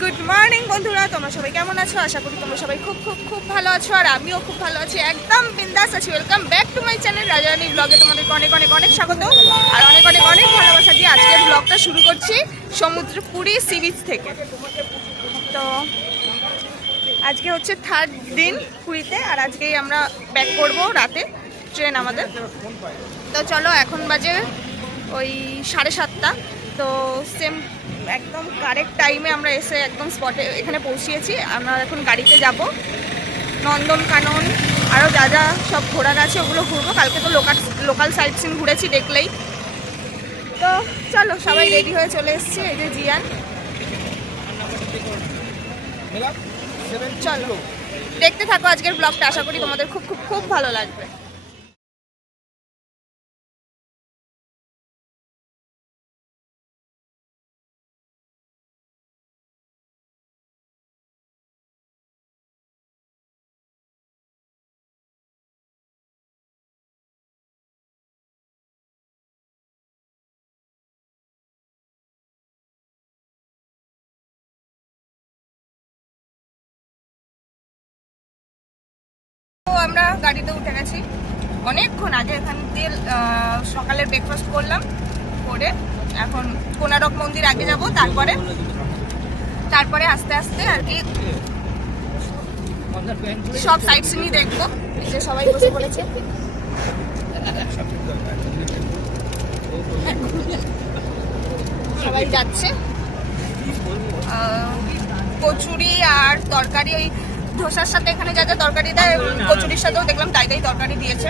Good morning বন্ধুরা, তোমরা সবাই কেমন আছো? আশা করি তোমরা সবাই খুব খুব খুব ভালো আছো, আর আমিও খুব ভালো আছি, একদম বিন্দাস আছি। Welcome back to my channel Rajarani ব্লগে। তোমাদেরকে অনেক অনেক অনেক স্বাগত আর অনেক অনেক অনেক ভালোবাসা দিয়ে আজকের ব্লগটা শুরু করছি সমুদ্র পুরী সি বিচ থেকে। তো আজকে হচ্ছে থার্ড দিন পুরীতে, আর আজকেই আমরা ব্যাক করব রাতে, ট্রেন আমাদের। তো চলো, এখন বাজে ওই 7:30। তো সেম একদম কারেক্ট টাইমে আমরা এসে একদম স্পটে এখানে পৌঁছিয়েছি। আমরা এখন গাড়িতে যাব নন্দনকানন, আরও যা যা সব ঘোরার আছে ওগুলো ঘুরবো। কালকে তো লোকাল সাইট সিন ঘুরেছি, দেখলেই। তো চলো, সবাই রেডি হয়ে চলে এসেছি। এই যে জিয়ান, চলো দেখতে থাকো আজকের ব্লগটা। আশা করি তোমাদের খুব খুব খুব ভালো লাগবে। তো আমরা গাড়িতে উঠে গেছি অনেকক্ষণ আগে। এখান দিয়ে সকালের ব্রেকফাস্ট করলাম, করে এখন কোনারক মন্দির আগে যাব, তারপরে আস্তে আস্তে আর কি সব সাইট সিনই দেখবো। এই যে সবাই বসে পড়েছে, সবাই যাচ্ছে। কচুরি আর তরকারি, ওই ধোসার সাথে এখানে যা যা তরকারি দেয়, কচুরির সাথেও দেখলাম তাই তরকারি দিয়েছে।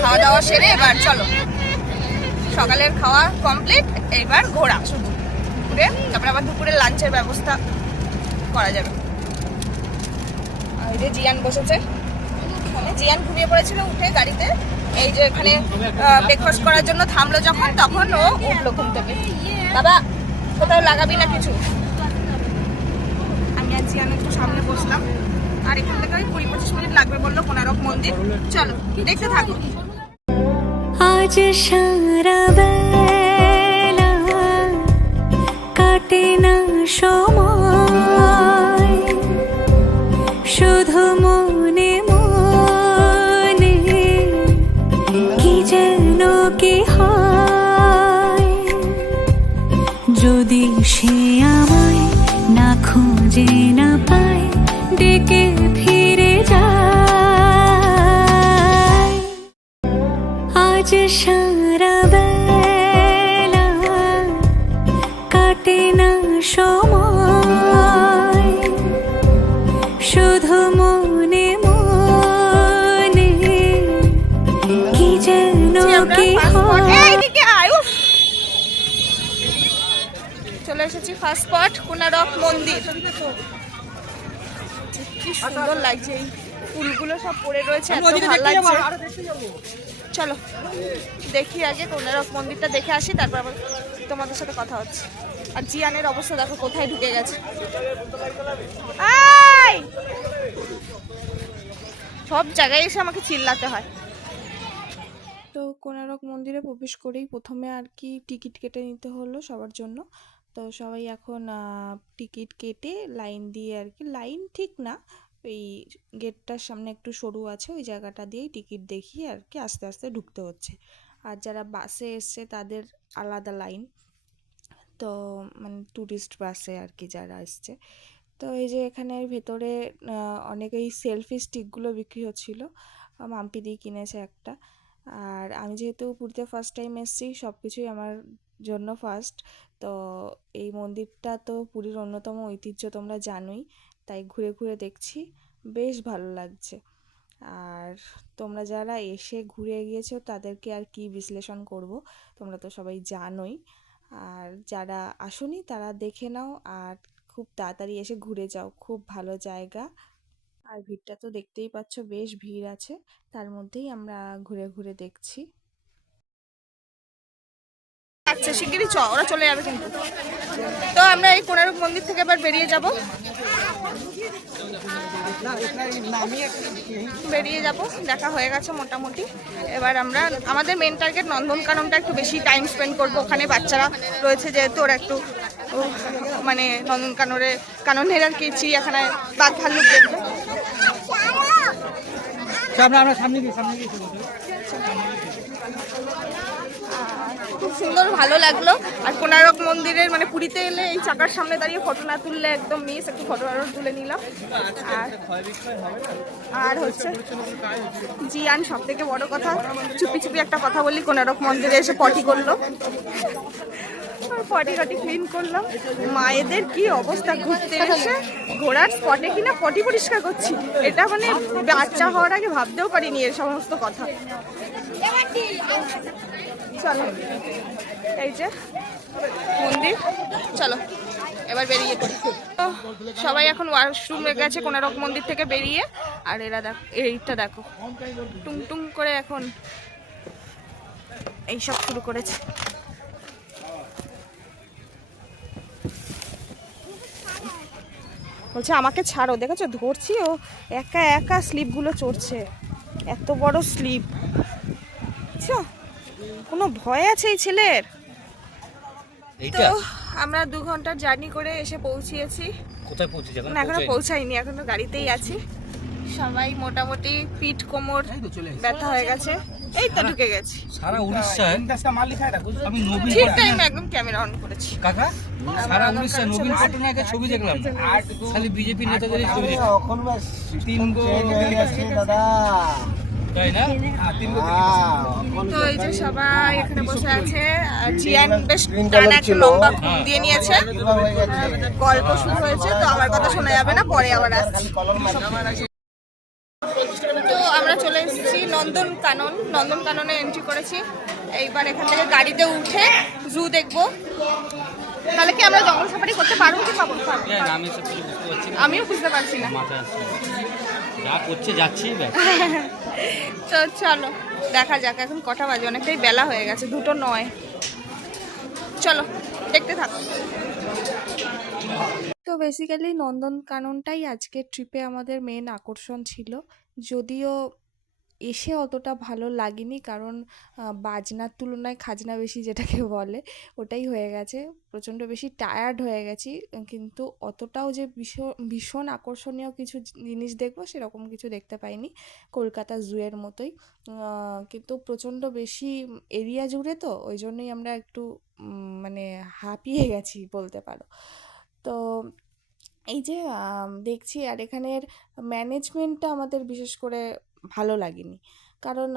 খাওয়া দাওয়া সেরে এবার চলো, সকালের খাওয়া কমপ্লিট, এবার ঘোরা শুধু ঘুরে, তারপরে আবার দুপুরের লাঞ্চের ব্যবস্থা করা যাবে। এই যে জিয়ান বসেছে, জিয়ান ঘুমিয়ে পড়েছিল উঠে গাড়িতে। এই যে এখানে ব্রেকফাস্ট করার জন্য থামলো যখন, তখন ও উঠলো ঘুম থেকে। বাবা কোথাও লাগাবি না কিছু। আমি আর জিয়ান একটু সামনে বসলাম, আর এখান থেকে ওই 20-25 মিনিট লাগবে বললো কোনারক মন্দির। চলো দেখতে থাকো। আজ সারা বেলা কাটে না সময়, শুধু মনে মনে কি যেন কি হয়। যদি সে আমায় না খুঁজে না পায়, ডেকে ফিরে যায়। আজ সারা বেলা কাটে না সময়, শুধু মনে মনে কি যেন কি হয়। চলে এসেছি ফার্স্ট স্পট কোনারক মন্দির। কি সুন্দর লাগছে, এই ফুলগুলো সব পড়ে রয়েছে, এত ভালো লাগছে। চলো দেখি আগে কোনারক মন্দিরটা দেখে আসি, তারপর আবার তোমাদের সাথে কথা হচ্ছে। আর জিয়ানের অবস্থা দেখো, কোথায় ঢুকে গেছে। সব জায়গায় এসে আমাকে চিল্লাতে হয়। তো কোনারক মন্দিরে প্রবেশ করেই প্রথমে আর কি টিকিট কেটে নিতে হলো সবার জন্য। তো সবাই এখন টিকিট কেটে লাইন দিয়ে আর কি, লাইন ঠিক না, ওই গেটটার সামনে একটু সরু আছে, ওই জায়গাটা দিয়েই টিকিট দেখিয়ে আর কি আস্তে আস্তে ঢুকতে হচ্ছে। আর যারা বাসে এসছে তাদের আলাদা লাইন, তো মানে ট্যুরিস্ট বাসে আর কি যারা এসছে। তো এই যে এখানে ভেতরে অনেকেই সেলফি স্টিকগুলো বিক্রি হচ্ছিল, মাম্পিদি কিনেছে একটা। আর আমি যেহেতু পুরীতে ফার্স্ট টাইম এসেছি, সব কিছুই আমার জন্য ফার্স্ট। তো এই মন্দিরটা তো পুরীর অন্যতম ঐতিহ্য, তোমরা জানোই, তাই ঘুরে ঘুরে দেখছি, বেশ ভালো লাগছে। আর তোমরা যারা এসে ঘুরে গিয়েছো তাদেরকে আর কি বিশ্লেষণ করব, তোমরা তো সবাই জানোই। আর যারা আসোনি তারা দেখে নাও, আর খুব তাড়াতাড়ি এসে ঘুরে যাও, খুব ভালো জায়গা। আর ভিড়টা তো দেখতেই পাচ্ছ, বেশ ভিড় আছে, তার মধ্যেই আমরা ঘুরে ঘুরে দেখছি। আচ্ছা শিগগিরই ওরা চলে যাবে কিন্তু। তো আমরা এই কোনারক মন্দির থেকে এবার বেরিয়ে যাব, দেখা হয়ে গেছে মোটামুটি। এবার আমরা আমাদের মেন টার্গেট নন্দনকাননটা একটু বেশি টাইম স্পেন্ড করবো, ওখানে বাচ্চারা রয়েছে যেহেতু, ওরা একটু ও মানে কাননের আর কি চিড়িয়াখানায় বাঘ ভাল্লুক দেখবে। আমরা সামনে গিয়ে খুব সুন্দর ভালো লাগলো। আর কোণারক মন্দিরের মানে পুরীতে এলে এই চাকার সামনে দাঁড়িয়ে ফটো না তুললে একদম মিস, একটু ফটো তুলে নিলাম। আর হচ্ছে জিয়ান সব থেকে বড় কথা, চুপি চুপি একটা কথা বললি, কোণারক মন্দিরে এসে পটি করলো, পটি ক্লিন করলাম। মায়েদের কি অবস্থা, ঘুরতে এসে ঘোড়ার স্পটে কিনা পটি পরিষ্কার করছি, এটা মানে বাচ্চা হওয়ার আগে ভাবতেও পারিনি এর সমস্ত কথা। চলো এই যে মন্দির, চলো এবার বেরিয়ে পড়ি। সবাই এখন ওয়াশরুমে গেছে কোণারক মন্দির থেকে বেরিয়ে। আর এরা দেখো, এইটা দেখো টুং টুং করে এখন এইসব শুরু করেছে। বলছে আমাকে ছাড়ো, দেখেছো ধরছি, ও একা একা স্লিপগুলো চড়ছে, এত বড় স্লিপ, বুঝছো? কোনো ভয় আছে এই ছেলের? তো আমরা 2 ঘন্টার জার্নি করে এসে পৌঁছিয়েছি। কোথায় পৌঁছেছি? এখনো পৌঁছাইনি, এখনো গাড়িতেই আছি। সবাই মোটামুটি পিঠ কোমর ব্যথা হয়ে গেছে, এই তো ঢুকে গেছি। সারা উড়িষ্যায় আমি নবীন ঠিক টাইমে একদম ক্যামেরা অন করেছি। কাকা, সারা উড়িষ্যায় নবীন পটনায়কের ছবি দেখলাম, খালি বিজেপি নেতাদেরই ছবি দেখলাম, তাই না? তো এই যে সবাই এখানে বসে আছে, আর জিয়ান বেশ টানা একটা লম্বা ঘুম দিয়ে নিয়েছে। গল্প শুরু হয়েছে, তো আমার কথা শোনা যাবে না, পরে আবার আসছি। তো আমরা চলে এসেছি নন্দনকাননে এন্ট্রি করেছি। এইবার এখান থেকে গাড়িতে উঠে জু দেখবো। তাহলে কি আমরা জঙ্গল সাফারি করতে পারবো কি পাবো? আমিও বুঝতে পারছি না, যা করছে যাচ্ছি। তো চলো দেখা যাক, এখন কটা বাজে, অনেকটাই বেলা হয়ে গেছে, 2টো নয়। চলো দেখতে থাকো। তো বেসিক্যালি নন্দনকাননটাই আজকের ট্রিপে আমাদের মেন আকর্ষণ ছিল। যদিও এসে অতটা ভালো লাগেনি, কারণ বাজনার তুলনায় খাজনা বেশি যেটাকে বলে, ওটাই হয়ে গেছে। প্রচণ্ড বেশি টায়ার্ড হয়ে গেছি, কিন্তু অতটাও যে ভীষণ আকর্ষণীয় কিছু জিনিস দেখবো সেরকম কিছু দেখতে পাইনি, কলকাতা জুয়ের মতোই। কিন্তু প্রচণ্ড বেশি এরিয়া জুড়ে, তো ওই জন্যই আমরা একটু মানে হাঁপিয়ে গেছি বলতে পারো। তো এই যে দেখছি, আর এখানের ম্যানেজমেন্টটা আমাদের বিশেষ করে ভালো লাগেনি, কারণ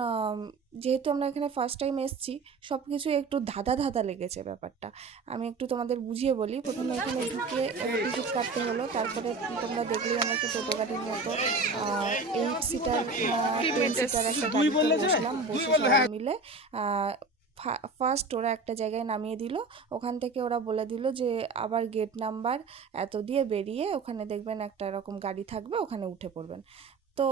যেহেতু আমরা এখানে ফার্স্ট টাইম এসেছি, সব কিছু একটু ধাঁধা লেগেছে ব্যাপারটা। আমি একটু তোমাদের বুঝিয়ে বলি। প্রথমে এখানে ঢুকে টিকিট কাটতে হলো, তারপরে তোমরা দেখলেই আমরা একটু টোটো গাড়ির মতো 8 সিটার 10 সিটার একটা গাড়িতে বসলাম, বসে সবাই মিলে ফার্স্ট ওরা একটা জায়গায় নামিয়ে দিল, ওখান থেকে ওরা বলে দিল যে আবার গেট নাম্বার এত দিয়ে বেরিয়ে ওখানে দেখবেন একটা এরকম গাড়ি থাকবে, ওখানে উঠে পড়বেন। তো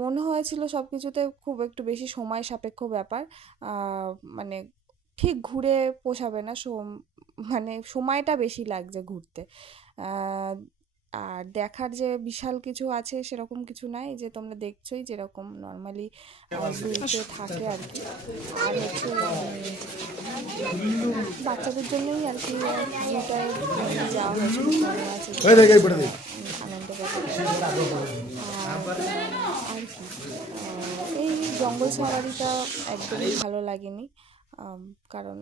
মনে হয়েছিল সব কিছুতে খুব একটু বেশি সময় সাপেক্ষ ব্যাপার, মানে ঠিক ঘুরে পোষাবে না, মানে সময়টা বেশি লাগছে ঘুরতে। আর দেখার যে বিশাল কিছু আছে সেরকম কিছু নাই, যে তোমরা দেখছোই যেরকম নর্মালি জুতে থাকে আর কি। আর হচ্ছে বাচ্চাদের জন্যই আর কি জুটায় যাওয়া হয়েছিল, মনে আছে আনন্দ। আর কি এই জঙ্গল সাফারিটা একদমই ভালো লাগেনি, কারণ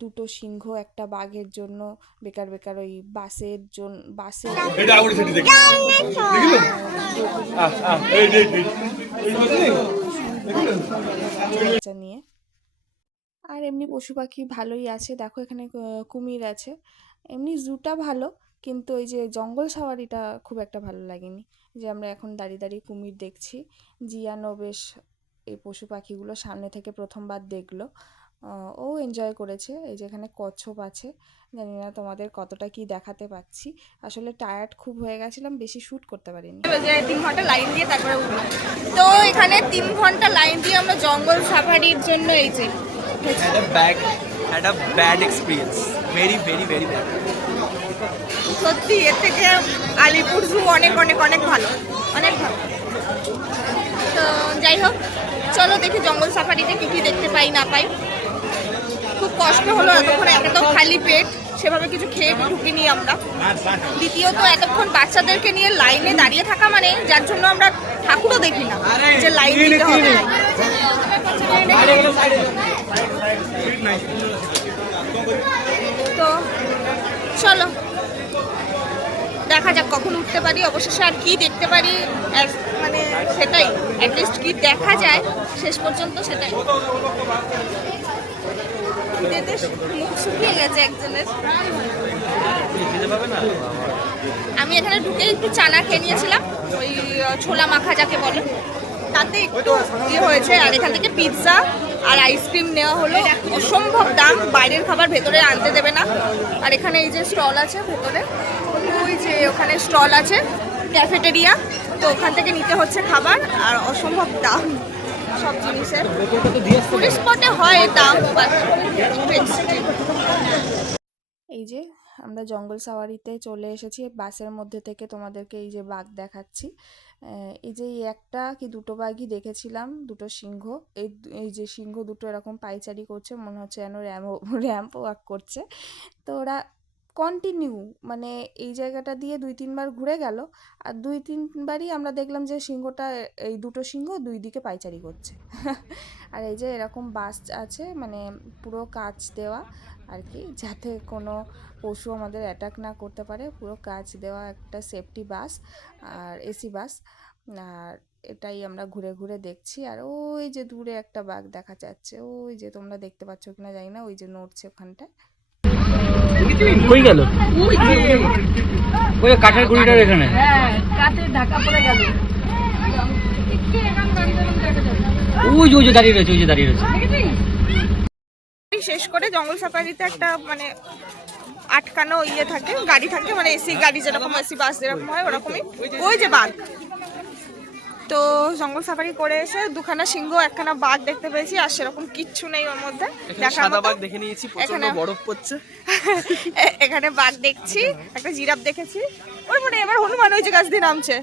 2টো সিংহ একটা বাঘের জন্য বেকার ওই বাসের নিয়ে। আর এমনি পশু পাখি ভালোই আছে, দেখো এখানে কুমির আছে। এমনি জুটা ভালো, কিন্তু ওই যে জঙ্গল সাফারিটা খুব একটা ভালো লাগেনি, যে আমরা এখন দাঁড়িয়ে কুমির দেখছি। জিয়ানও বেশ এই পশু পাখিগুলো সামনে থেকে প্রথমবার দেখলো, ও এনজয় করেছে। এই যে এখানে কচ্ছপ আছে, জানি না তোমাদের কতটা কি দেখাতে পাচ্ছি, আসলে টায়ার্ড খুব হয়ে গেছিলাম, বেশি শ্যুট করতে পারিনি। 3 ঘন্টা লাইন দিয়ে তারপরে উঠলাম। তো এখানে 3 ঘন্টা লাইন দিয়ে আমরা জঙ্গল সাফারির জন্য এই যে had a bad experience, very bad. সত্যি এর থেকে আলিপুর জু অনেক ভালো, অনেক ভালো। তো যাই হোক, চলো দেখি জঙ্গল সাফারিতে কী দেখতে পাই না পাই। খুব কষ্ট হলো এতক্ষণ, একে তো খালি পেট, সেভাবে কিছু খেয়ে ঢুকিনি আমরা। দ্বিতীয়ত এতক্ষণ বাচ্চাদেরকে নিয়ে লাইনে দাঁড়িয়ে থাকা মানে যার জন্য আমরা ঠাকুরও দেখি না যে লাইন দিতে হবে। তো চলো দেখা যাক কখন উঠতে পারি, অবশেষে আর কি দেখতে পারি মানে সেটাই, অ্যাটলিস্ট কি দেখা যায় শেষ পর্যন্ত সেটাই। মুখ শুকিয়ে গেছে একজনের। আমি এখানে ঢুকে একটু চানা খেয়ে নিয়েছিলাম, ওই ছোলা মাখা যাকে বলে, তাতে একটু ইয়ে হয়েছে। আর এখান থেকে পিৎজা আর আইসক্রিম নেওয়া হলো, অসম্ভব দাম, বাইরের খাবার ভেতরে আনতে দেবে না। আর এখানে এই যে স্টল আছে ভেতরে, ওই যে ওখানে স্টল আছে ক্যাফেটেরিয়া, তো ওখান থেকে নিতে হচ্ছে খাবার, আর অসম্ভব দাম সব জিনিসের। টুরিস্ট স্পটে হয় দাম, বাট এই যে আমরা জঙ্গল সাফারিতে চলে এসেছি। বাসের মধ্যে থেকে তোমাদেরকে এই যে বাঘ দেখাচ্ছি। এই যে একটা কি দুটো বাঘই দেখেছিলাম, দুটো সিংহ। এই যে সিংহ দুটো এরকম পাইচারি করছে, মনে হচ্ছে যেন র্যাম্প ওয়াক করছে। তো ওরা কন্টিনিউ মানে এই জায়গাটা দিয়ে 2-3 বার ঘুরে গেল, আর 2-3 বারই আমরা দেখলাম যে সিংহটা, এই দুটো সিংহ দুই দিকে পাইচারি করছে। আর এই যে এরকম বাস আছে, মানে পুরো কাঁচ দেওয়া আর কি, যাতে কোনো পশু আমাদের অ্যাটাক না করতে পারে। পুরো কাঁচ দেওয়া একটা সেফটি বাস আর এসি বাস। আর এটাই আমরা ঘুরে ঘুরে দেখছি। আর ওই যে দূরে একটা বাঘ দেখা যাচ্ছে, ওই যে তোমরা দেখতে পাচ্ছ কিনা জানি না, ওই যে নড়ছে ওখানটায়। কই গেল ওই কাঠের গুড়িটার এখানে? কাঠের ঢাকা পড়ে গেল। ওই যে দাঁড়িয়ে রয়েছে, ওই যে দাঁড়িয়ে রয়েছে। শেষ করে জঙ্গল সাফারিতে একটা মানে আটকানো ইয়ে থাকে, গাড়ি থাকে, মানে এসি গাড়ি যেরকম, এসি বাস যেরকম হয় ওরকমই। ওই যে বাঘ, তো জঙ্গল সাফারি করে এসে দুখানা সিংহ একখানা বাঘ দেখতে পেয়েছি, আর সেরকম কিচ্ছু নেই ওর মধ্যে দেখার মতো। বাঘ দেখে নিয়েছি, প্রচন্ড বরফ পড়ছে। এখানে বাঘ দেখছি, একটা জিরাফ দেখেছি। ওই মানে এবার হনুমান ওই যে গাছ দিয়ে নামছে,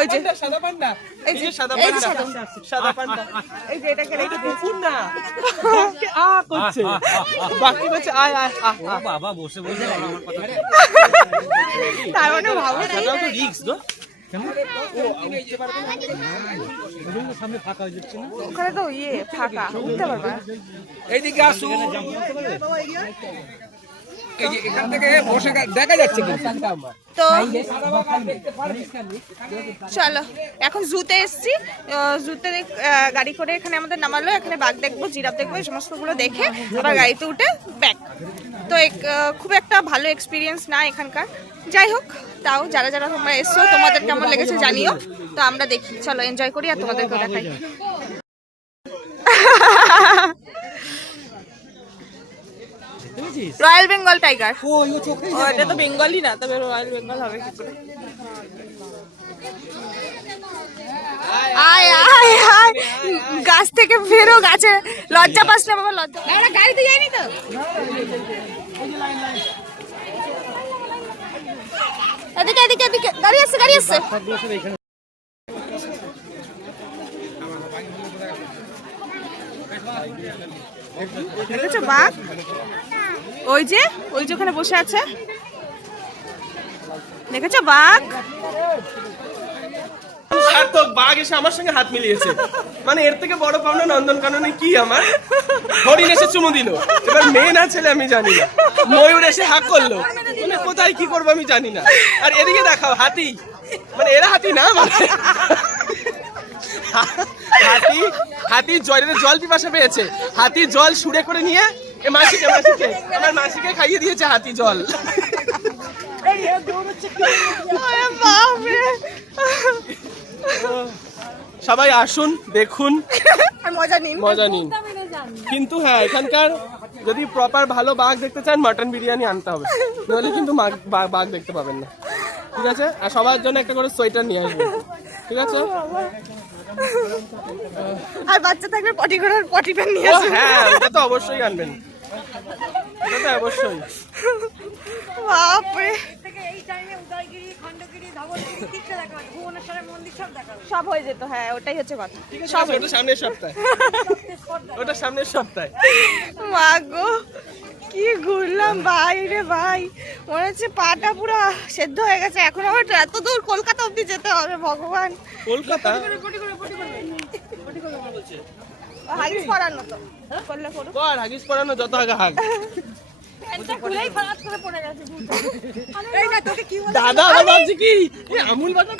ওই যে সাদা পান্ডা, এই যে সাদা পান্ডা, এই যে এটাকে রেখে দিয়েছি। না করছে বাকি বলছে আয় আয় ও বাবা বসে বসে আমার কথা। তার মানে ভাবো সেটাও তো রিস্ক গো। সামনে ফাঁকা হয়ে যাচ্ছে না, ওখানে তো ইয়ে ফাঁকা, উঠতে পারবে না। এইদিকে আসুন। এই যে এখান থেকে বসে দেখা যাচ্ছে তো চলো এখন জুতে এসছি, জুতে গাড়ি করে এখানে আমাদের নামালো। এখানে বাঘ দেখবো, জিরাফ দেখবো, এই সমস্তগুলো দেখে আবার গাড়িতে উঠে ব্যাক। তো খুব একটা ভালো এক্সপিরিয়েন্স না এখানকার, যাই হোক তাও যারা যারা তোমরা এসছো তোমাদের কেমন লেগেছে জানিও। তো আমরা দেখি, চলো এনজয় করি আর তোমাদেরকেও দেখাই। রয়্যাল বেঙ্গল টাইগার, এটা তো বেঙ্গলি না, তবে রয়্যাল বেঙ্গল হবে কি করে। আয় আয় আয়, গাছ থেকে বেরো, গাছে লজ্জা পাস না বাবা, লজ্জা। আমরা গাড়িতে যাইনি তো। এদিকে এদিকে এদিকে, গাড়ি আসছে গাড়ি আসছে। দেখেছো বাঘ? ওই যে ওখানে বসে আছে, দেখেছো বাঘ? সার্থক বাঘ এসে আমার সঙ্গে হাত মিলিয়েছে, মানে এর থেকে বড় পাওনা নন্দনকাননে কি আমার। হরিণ এসে চুমু দিল, এবার মেয়ে না ছেলে আমি জানি না, ময়ূর এসে হাঁক করলো, মানে কোথায় কি করবো আমি জানি না। আর এদিকে দেখাও হাতি, মানে এরা হাতি না, মানে হাতি জল পিপাসা পেয়েছে, হাতি জল সুড়ে করে নিয়ে আমার মাসিকে খাইয়ে দিয়েছে হাতি জল। সবাই আসুন, দেখুন, মজা নিন। কিন্তু হ্যাঁ, এখানকার যদি প্রপার ভালো বাঘ দেখতে চান মাটন বিরিয়ানি আনতে হবে, নাহলে কিন্তু বাঘ দেখতে পাবেন না। ঠিক আছে? আর সবার জন্য একটা করে সোয়েটার নিয়ে আসবেন, ঠিক আছে? আর বাচ্চা থাকলে পটি করার পটি প্যান নিয়ে আসবেন। হ্যাঁ, এটা তো অবশ্যই আনবেন, এটা তো অবশ্যই। বাপরে, এই টাইমে উদয়গিরি, খণ্ডগিরি, ধবলগিরি তিনটে দেখা হবে, ভুবনেশ্বরের মন্দির সব দেখা হবে। সব হয়ে যেত। হ্যাঁ, ওটাই হচ্ছে কথা। সব ওটা সামনের সপ্তাহে, ওটা সামনের সপ্তাহে। মা গো, কি ঘুরলাম ভাই রে ভাই, মনে হচ্ছে পাটা পুরো সেদ্ধ হয়ে গেছে। এখন আবার এত দূর কলকাতা অব্দি যেতে হবে ভগবান। কলকাতা হাগিস পরানো তো করলে করুক। কর হাগিস পরানো যত আগে হাগ। প্যান্টটা খুলেই ফালাত করে পড়ে গেছে বুঝছো? এই না তোকে কি বলে দাদা আবার ভাবছি কি এই আমুল বাটা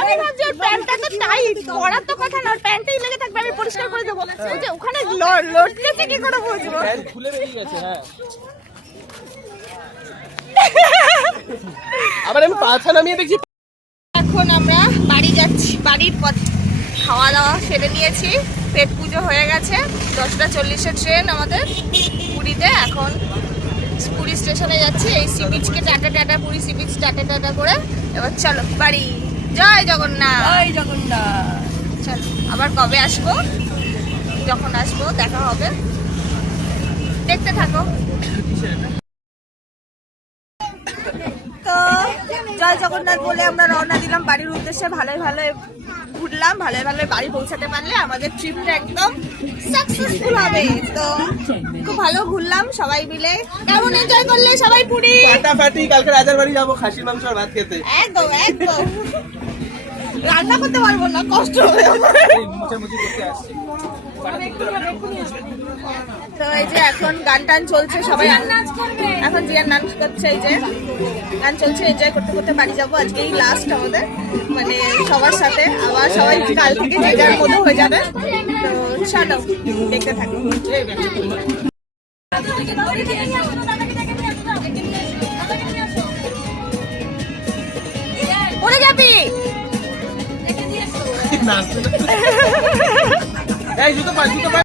আমি ভাবছি ওর প্যান্টটা তো টাইট, পরার তো কথা না, ওর প্যান্টটাই লেগে থাকবে, আমি পরিষ্কার করে দেবো। ওই যে ওখানে লটকেছে কি করে বুঝবো? প্যান্ট খুলে বেরিয়ে গেছে। হ্যাঁ আবার আমি পাছা নামিয়ে দেখছি। এখন আমরা বাড়ি যাচ্ছি, বাড়ির পথ। খাওয়া দাওয়া সেরে নিয়েছি, পেট পুজো হয়ে গেছে। 10টা 40-এর ট্রেন আমাদের পুরীতে। এখন পুরী স্টেশনে যাচ্ছি, এই সি বিচকে tata tata, Puri sea beach tata tata করে এবার চলো বাড়ি। জয় জগন্নাথ। জয় জগন্নাথ। চলো, আবার কবে আসবো, যখন আসবো দেখা হবে, দেখতে থাকো। তো জয় জগন্নাথ বলে আমরা রওনা দিলাম বাড়ির উদ্দেশ্যে। ভালোই ভালোই ঘুরলাম, ভালোই ভালোই বাড়ি পৌঁছাতে পারলে আমাদের ট্রিপটা একদম সাকসেসফুল হবে। তো খুব ভালো ঘুরলাম সবাই মিলে। কেমন এনজয় করলে সবাই পুরী? ফাটাফাটি। কালকে রাজার বাড়ি যাবো খাসির মাংস আর ভাত খেতে। একদম একদম। রান্না করতে পারবো না, কষ্ট হবে আমার। মুচামুচি করতে আসছি। তো এই যে এখন গান টান চলছে, সবাই এখন জিয়ার নাচ করছে, এই যে গান চলছে, এনজয় করতে করতে বাড়ি যাবো। আজকেই লাস্ট আমাদের, মানে সবার সাথে। আবার সবাই কাল থেকে যে যার মতো হয়ে যাবে। তো চলো দেখতে থাকো। পড়ে যাবি। এই জুতো পা জুতো পা।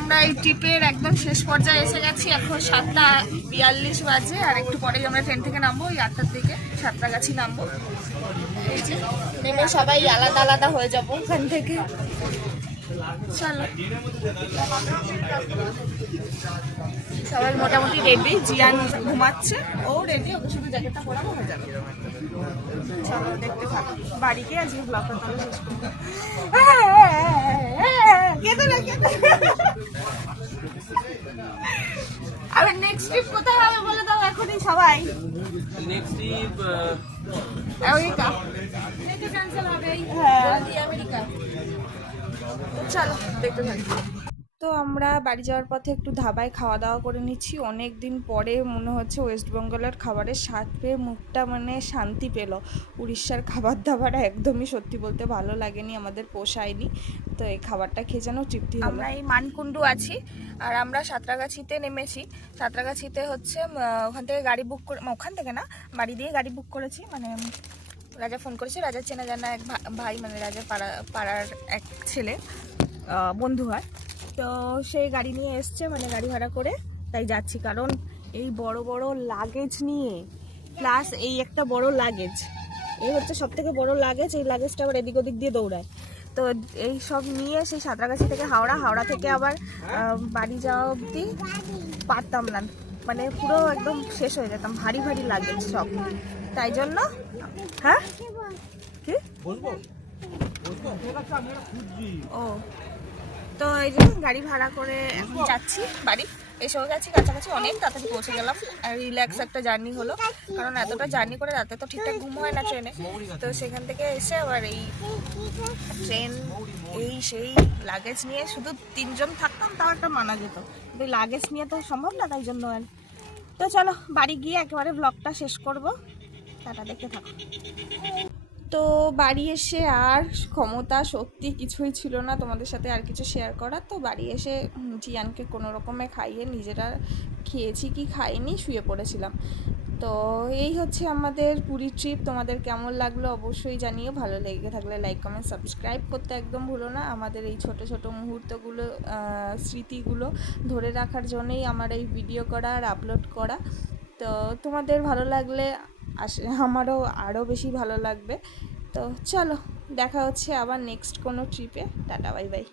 আমরা এই ট্রিপের একদম শেষ পর্যায়ে এসে গেছি। এখন 7:42 বাজে, আর একটু পরেই আমরা ট্রেন থেকে নামবো। ওই 8টার দিকে সাঁতরাগাছি নামবো। এই যে নেমে সবাই আলাদা আলাদা হয়ে যাবো ওখান থেকে। চলো, সবাই মোটামুটি রেডি। জিয়ান ঘুমাচ্ছে, ও রেডি, ওকে শুধু জ্যাকেটটা পরাবো হয়ে যাবে। চলো দেখতে থাকো। বাড়ি গিয়ে আজকে ব্লগটা তাহলে শেষ করবো। কেঁদে না, কেঁদে না। আবার নেক্সট ট্রিপ কোথায় হবে বলে দাও এখনই সবাই। Next trip America. ক্যান্সেল হবে আমেরিকা। চলো দেখতে থাকি। তো আমরা বাড়ি যাওয়ার পথে একটু ধাবায় খাওয়া দাওয়া করে নিচ্ছি। অনেক দিন পরে মনে হচ্ছে ওয়েস্ট বেঙ্গলের খাবারের স্বাদ পেয়ে মুখটা মানে শান্তি পেল। উড়িষ্যার খাবার দাবার একদমই সত্যি বলতে ভালো লাগেনি, আমাদের পোষায়নি। তো এই খাবারটা খেয়ে যেন তৃপ্তি হলো। আমরা এই মানকুণ্ডু আছি, আর আমরা সাঁতরাগাছিতে নেমেছি। সাঁতরাগাছিতে হচ্ছে ওখান থেকে গাড়ি বুক করে, ওখান থেকে না, বাড়ি দিয়ে গাড়ি বুক করেছি। মানে রাজা ফোন করেছে, রাজার চেনা জানা এক ভাই, মানে রাজার পাড়ার এক ছেলে বন্ধু হয়। তো সেই গাড়ি নিয়ে এসছে, মানে গাড়ি ভাড়া করে, তাই যাচ্ছি। কারণ এই বড় বড় লাগেজ নিয়ে, প্লাস এই একটা বড় লাগেজ, এই হচ্ছে সব থেকে বড় লাগেজ। এই লাগেজটা আবার এদিক ওদিক দিয়ে দৌড়ায়। তো এই সব নিয়ে সেই সাঁতরাগাছি থেকে হাওড়া থেকে আবার বাড়ি যাওয়া অবধি পারতাম না, মানে পুরো একদম শেষ হয়ে যেতাম, ভারী ভারী লাগেজ সব। তাই জন্য হ্যাঁ কি ও, তো এই যে গাড়ি ভাড়া করে এখন যাচ্ছি বাড়ি। এসেও গেছি কাছাকাছি, অনেক তাড়াতাড়ি পৌঁছে গেলাম। আর রিল্যাক্স একটা জার্নি হলো, কারণ এতটা জার্নি করে রাতে তো ঠিকঠাক ঘুম হয় না ট্রেনে। তো সেখান থেকে এসে আবার এই ট্রেন, এই সেই লাগেজ নিয়ে, শুধু 3 জন থাকতাম তাও একটা মানা যেত, কিন্তু লাগেজ নিয়ে তো সম্ভব না, তাই জন্য। আর তো চলো বাড়ি গিয়ে একেবারে ব্লগটা শেষ করব। টাটা, দেখতে থাকো। তো বাড়ি এসে আর ক্ষমতা সত্যি কিছুই ছিল না তোমাদের সাথে আর কিছু শেয়ার করার। তো বাড়ি এসে জিয়ানকে কোনো রকমে খাইয়ে, নিজেরা খেয়েছি কি খাইনি, শুয়ে পড়েছিলাম। তো এই হচ্ছে আমাদের পুরী ট্রিপ। তোমাদের কেমন লাগলো অবশ্যই জানিও। ভালো লেগে থাকলে লাইক কমেন্ট সাবস্ক্রাইব করতে একদম ভুলো না। আমাদের এই ছোট ছোট মুহূর্তগুলো, স্মৃতিগুলো ধরে রাখার জন্যই আমার এই ভিডিও করা আর আপলোড করা। তো তোমাদের ভালো লাগলে আমারও আরও বেশি ভালো লাগবে। তো চলো, দেখা হচ্ছে আবার নেক্সট কোনো ট্রিপে। Tata, bye bye.